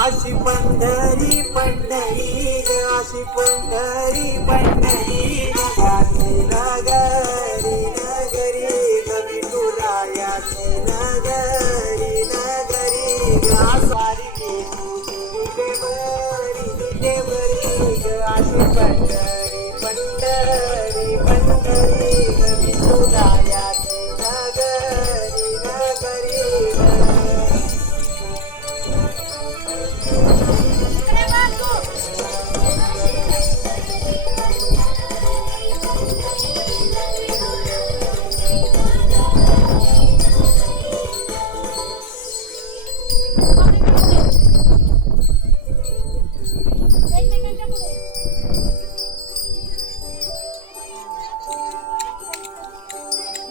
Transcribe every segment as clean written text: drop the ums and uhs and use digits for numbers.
अशी पंढरी पंढरी ग अशी पंढरी पंढरी गाती नगरी नगरी ग विठुरायाची नगरी नगरी ग सारी देवरी ग अशी पंढरी पंढरी पंढरी ग विठुरायाची नगरी नगरी ग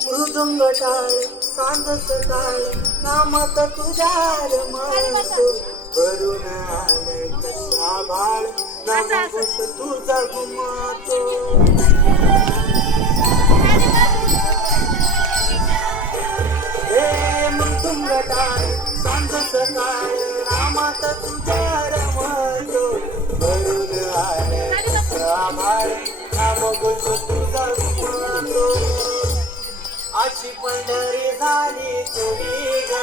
मृदुंग टाळ सांगत काळ नामात तुझ्या रमतो भरून आलं कसा बाळ नामघोष तुझा घुमतो हे मृदुंग टाळ सांगत काळ नामात तुझ्या रमतो भरून आलं कसा बाळ नामघोष तुझा घुमतो अशी पंढरी झाली चोरी ग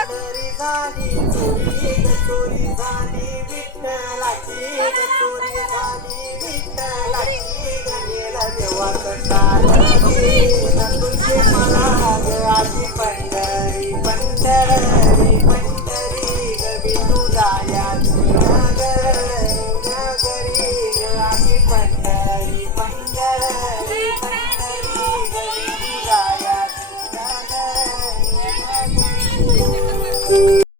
पंढरी झाली चोरी ग चोरी झाली विठ्ठलाची ग चोरी झाली विठ्ठलाची ग गेला देवा कंटाळी तुझी मला ग अशी पंढरी पंढरी पंढरी ग विठुरायाची नगरी नगरी ग अशी पंढरी पंढरी पंढरी ग विठुराया